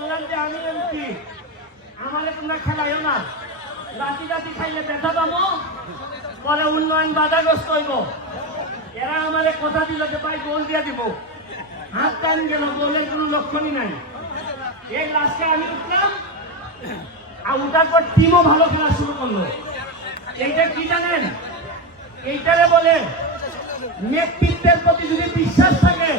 বললাম যে আমি এমপি, আমারে তোমরা খেলাইও না, রাতি রাতি খাইলে ব্যথা পাবো, পরে উন্নয়ন বাধাগ্রস্ত হইব। এরা আমারে কথা দিল যে ভাই গোল দিয়ে দিব, হাত টান গেল, গোলের কোনো লক্ষণই নাই। এই লাস্টে আমি উঠলাম, আর উঠার পর টিমও ভালো খেলা শুরু করলো। এইটা কি জানেন? এইটারে বলে নেতৃত্বের প্রতি যদি বিশ্বাস থাকে,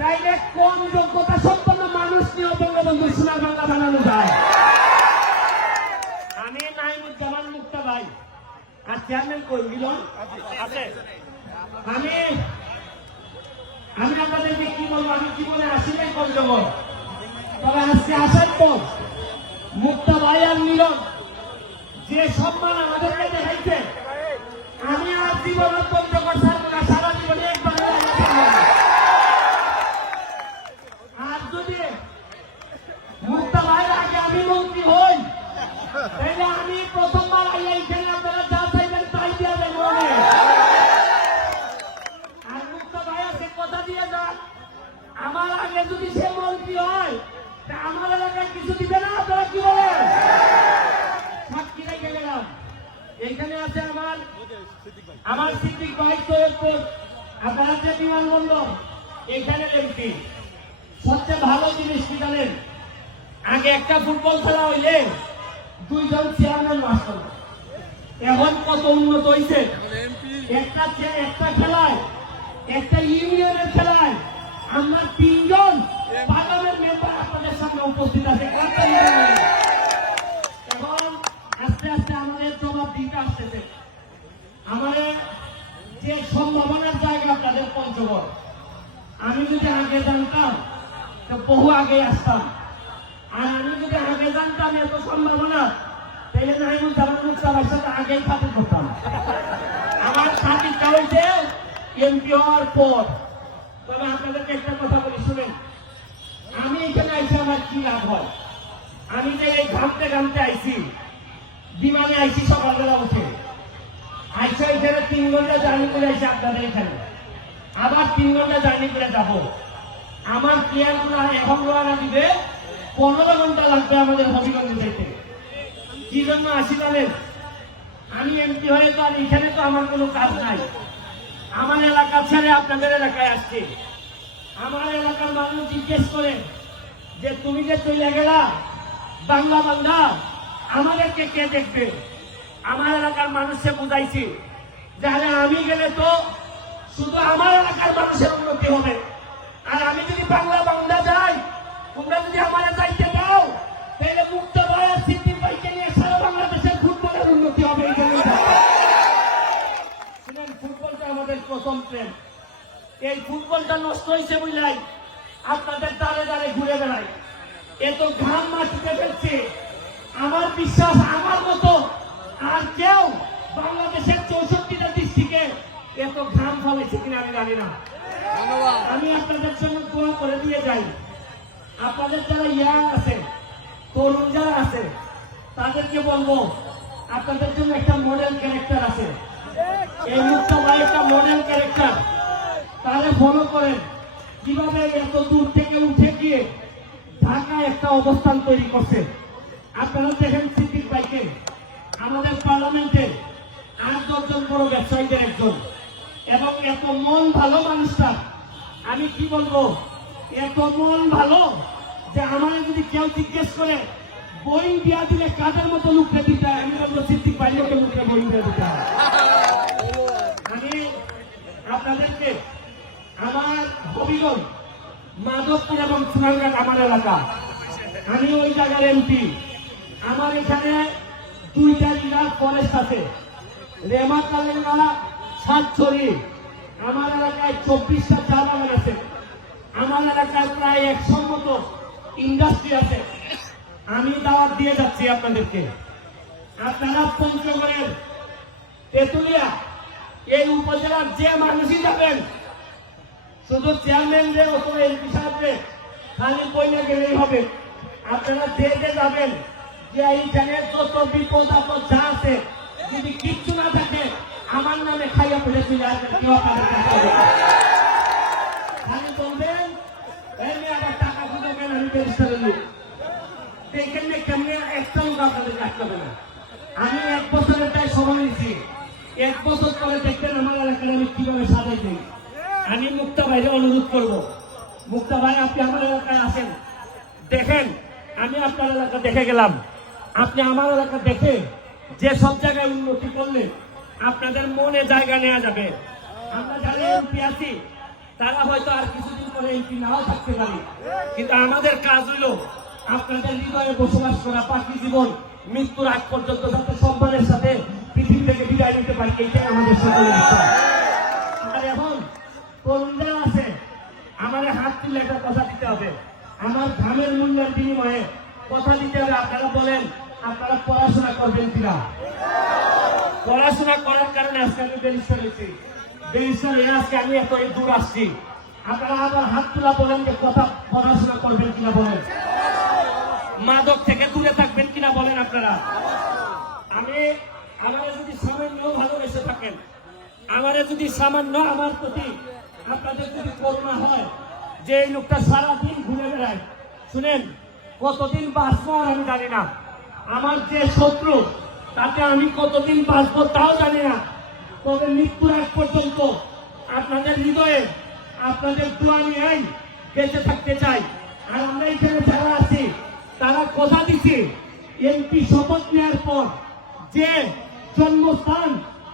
তাইলে কোন যোগ্যতা সম্পন্ন মানুষ নিয়ে বঙ্গবন্ধু সোনার বাংলা বানানো যায়। আমি নাইমুজ্জামান মুক্তা ভাই, আর চেয়ারম্যান কই মিলন আছে। আমি আপনাদেরকে কি বলবো, আমি কি বলে আসি নাই পঞ্চগড়, তবে আজকে আসার পর মুক্তা ভাই আর মিলন যে সম্মান আমাদেরকে দেখাইছে, আমি আর জীবনের পঞ্চগড় ছাড়বো না, সারা জীবনে একবার। আর যদি মুক্তা ভাইয়ের আগে আমি মন্ত্রী হই, তাহলে আমি প্রথমবার আইয়া এখানে আপনারা যা চাইবেন তাই দিয়া দেবো। আর মুক্তা ভাই আছে কথা দিয়ে যান, আমার আগে যদি সে মন্ত্রী হয়, তা আমার এলাকায় কিছু দিবে না। আপনারা কি বলেন? সাক্ষী রেখে গেলাম। এইখানে আছে আমার সিদ্দিক ভাই, সৈয়দপুর, আপনারা যে বিমানবন্দর, এখানে এমপি। সবচেয়ে ভালো জিনিস কি জানেন? আগে একটা ফুটবল খেলা হইলে 2 জন চেয়ারম্যান মাস্টার, এখন কত উন্নত হয়েছে। একটা খেলায়, একটা ইউনিয়নের খেলায় আমরা 3 জন পার্লামেন্ট মেম্বার আপনাদের সামনে উপস্থিত আছে। এখন আস্তে আস্তে আমাদের জবাব দিতে আসতেছে। আমাদের যে সম্ভাবনার জায়গা আপনাদের পঞ্চগড়, আমি যদি আগে জানতাম তো বহু আগে আসতাম। আর আমি যদি আগে জানতাম এত সম্ভাবনা, তাহলে নাইমুজ্জামান মুক্তা ভাইয়ের সাথে আগেই খাতির করতাম। আমার খাতিরটা হয়েছে এমপি হওয়ার পর। তবে আপনাদেরকে একটা কথা বলি, শুনেন। আমি এখানে আইসি, আমার কি লাভ হয়? আমি যে এই ঘামতে ঘামতে আইসি, বিমানে আইসি সকালবেলা উঠে, আইসা এখানে 3 ঘন্টা জার্নি করে আইসি আপনাদের এখানে, আবার 3 ঘন্টা জার্নি করে যাব। আমার প্লেয়ারগুলো এখন রওনা দিবে, 15 ঘন্টা লাগবে আমাদের হবিগঞ্জ যেতে। কি জন্য আসি জানেন? আমি এমপি হয়ে তো আর এখানে তো আমার কোনো কাজ নাই। আমার এলাকা ছেড়ে আপনাদের এলাকায় আসছে। আমার এলাকার মানুষ জিজ্ঞেস করে যে তুমি যে চলে গেলা বাংলা বাংলা, আমাদেরকে কে দেখবে? আমার এলাকার মানুষকে বুঝাইছি যে আরে আমি গেলে তো শুধু আমার এলাকার মানুষের উন্নতি হবে, আর আমি যদি বাংলা বাংলা যাই, তোমরা যদি আমার যাইতে দাও, তাহলে মুক্তা ভাই আর সিদ্দিক ভাইকে নিয়ে সারা বাংলাদেশের ফুটবলের উন্নতি হবে। ফুটবলটা আমাদের প্রথম প্রেম। এই ফুটবলটা নষ্ট হয়েছে বুঝলাই আপনাদের দাঁড়ে দাঁড়ে ঘুরে বেড়াই, এত ঘাম মাটিতে ফেলছে। আমার বিশ্বাস আমার মতো আর কেউ বাংলাদেশের 64টা ডিস্ট্রিক্টে এত ঘাম ফলেছে কিনা আমি জানি না। আমি আপনাদের জন্য দোয়া করে দিয়ে যাই। আপনাদের যারা ইয়াং আছে, তরুণ যারা আছে, তাদেরকে বলবো আপনাদের জন্য একটা মডেল ক্যারেক্টার আছে। এই মুক্তা ভাই একটা মডেল ক্যারেক্টার, তাহলে ফলো করেন কিভাবে এত দূর থেকে উঠে গিয়ে ঢাকায় একটা অবস্থান তৈরি করছে। আপনারা দেখেন সিদ্দিক ভাইকে আমাদের পার্লামেন্টে 8-10 জন বড় ব্যবসায়ীদের একজন, এবং এত মন ভালো মানুষটা, আমি কি বলবো, এত মন ভালো যে আমার যদি কেউ জিজ্ঞেস করে বোয়িং দিয়া দিলে কাদের মতো লুকতে দিতে হয়, আমি বলবো সিদ্দিক ভাইয়ের মতো লুকতে বোয়িং দিয়ে দিতে হয়। আমি আপনাদেরকে আমার হবিগঞ্জ, মাধবপুর এবং সোনারঘাট আমার এলাকা, আমি ওই জায়গার এমপি। আমার এখানে 2টা রিজার্ভ ফরেস্ট আছে, রেমাকালেঙ্গা, সাতছড়ি। আমার এলাকায় 24টা চা বাগান আছে। আমার এলাকায় প্রায় 100 মতো ইন্ডাস্ট্রি আছে। আমি দাওয়াত দিয়ে যাচ্ছি আপনাদেরকে, আপনারা পঞ্চগড়ের তেতুলিয়া এই উপজেলার যে মানুষই যাবেন, শুধু চেয়ারম্যান রে অথবা এমপি সাহেবরে খালি বইলে গেলেই হবে। আপনারা যে যে যাবেন, যে এইখানে যত বিপদ আপদ যা আছে, যদি কিচ্ছু না থাকে আমার নামে খাইয়া ফেলে চলে আসবেন। খালি বলবেন এই মেয়ে আবার টাকা খুঁজে কেন, আমি ব্যারিস্টারের লোক, এখানে কেমনে একটা লোক আপনাদের রাখতে হবে না। আমি 1 বছরের তাই সময় নিচ্ছি, 1 বছর পরে দেখবেন আমার এলাকায় আমি কিভাবে সাজাই দিই। আমি মুক্তা ভাইরে অনুরোধ করব, মুক্তা ভাই আপনি আমার এলাকায় আসেন, দেখেন আমি আপনার এলাকা দেখে গেলাম, আপনি আমার এলাকা দেখে যে সব জায়গায় উন্নতি করলে আপনাদের মনে জায়গা নেওয়া যাবে। আমরা যারা এমপি আছি তারা হয়তো আর কিছুদিন পরে এমপি নাও থাকতে পারি, কিন্তু আমাদের কাজ হইল আপনাদের হৃদয়ে বসবাস করা, বাকি জীবন মৃত্যুর আগ পর্যন্ত যাতে সম্মানের সাথে পৃথিবী থেকে বিদায় নিতে পারি, এইটাই আমাদের সকলের ইচ্ছা। আর এখন তরুণরা আছে, আমাদের হাত তুলে একটা কথা দিতে হবে, আমার ঘামের মূল্যের বিনিময়ে কথা দিতে হবে। আপনারা বলেন আপনারা পড়াশোনা করবেন কিনা? পড়াশোনা করার কারণে আজকে আমি ব্যারিস্টার হয়েছি, ব্যারিস্টার হয়ে আজকে আমি এত দূর আসছি। আপনারা আবার হাত তোলা বলেন যে কথা পড়াশোনা করবেন কিনা বলেন, মাদক থেকে দূরে থাকবেন কিনা বলেন আপনারা। আমারে যদি সামান্য ভালোবেসে থাকেন, আমারে যদি সামান্য আমার প্রতি আপনাদের যদি করুণা হয়, যে এই লোকটা সারাদিন ঘুরে বেড়ায়, শুনেন কতদিন বাঁচবো আর আমি জানি না, আমার যে শত্রু তাতে আমি কতদিন বাঁচবো তাও জানি না, তবে মৃত্যুর আগ পর্যন্ত আপনাদের হৃদয়ে আপনাদের দোয়া নিয়েই বেঁচে থাকতে চাই। আর আমরা এখানে যারা আছি তারা কথা দিচ্ছি, এমপি শপথ নেওয়ার পর যে জন্মস্থান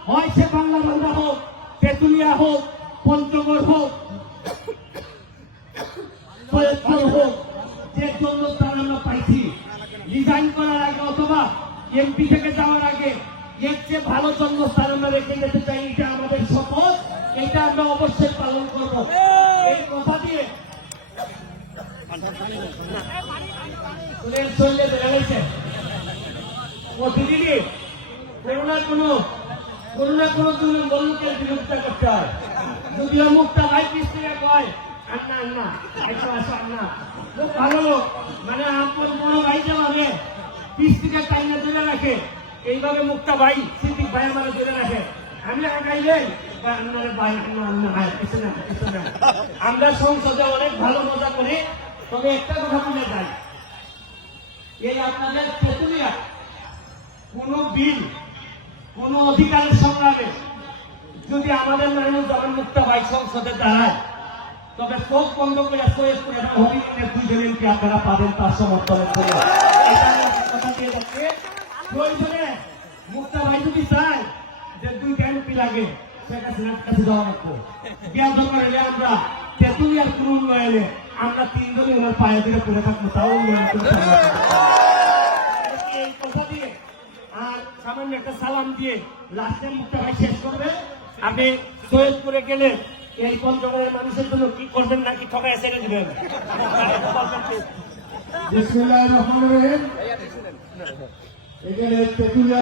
হয় সে বাংলাবান্ধা হোক, তেঁতুলিয়া হোক, পঞ্চগড় হোক, ফরিদপুর হোক, যে জন্মস্থান আমরা পাইছি রিজাইন করার আগে অথবা এমপি থেকে যাওয়ার আগে এর চেয়ে ভালো জন্মস্থান আমরা রেখে যেতে চাই। এটা আমাদের শপথ, এটা আমরা অবশ্যই পালন করব। এই কথা দিয়ে শরীরে বেড়ে গেছে প্রতিদিনই কোনো না কোনো লোকের বিরোধিতা করতে হয়। যদিও মুক্তা ভাই পিস্তিরা কয় আন্না একটু আসো আন্না, খুব ভালো লোক, মানে আপনার বড় ভাই যেভাবে পিস্তিকে টাইনে ধরে রাখে এইভাবে মুক্তা ভাই সিদ্দিক ভাই আমার ধরে রাখে। আমি আগাইলে আমরা সংসদে অনেক ভালো মজা করি, তবে একটা কথা বলে যাই, এই আপনাদের তেঁতুলিয়া কোন বিল কোন অধিকারের সংগ্রামে যদি আমাদের নামে যখন মুক্তা ভাই সংসদে দাঁড়ায়, তবে চোখ বন্ধ করে সৈয়দপুরে হবিগঞ্জের 2 জনকে আপনারা পাবেন তার সমর্থনের জন্য। কথা দিয়ে যাচ্ছে প্রয়োজনে মুক্তা ভাই যদি চায় যে 2টা এমপি লাগে শেখ হাসিনার কাছে যাওয়া লাগবো, বিয়া দরকার হলে আমরা তেঁতুলিয়ার কোন উন্নয়নে আমরা 3 জনে ওনার পায়ে দিকে পড়ে থাকবো, তাও উন্নয়ন করতে এই কথা দিয়ে আর সামান্য একটা সালাম দিয়ে লাস্টের মুক্তা ভাই শেষ করবে। আপনি সৈয়দপুরে গেলে এই পঞ্চগড়ের মানুষের জন্য কি করবেন নাকি ঠকায় ছেড়ে দিবেন? বিসমিল্লাহির রহমানির রহিম। এখানে তেঁতুলিয়া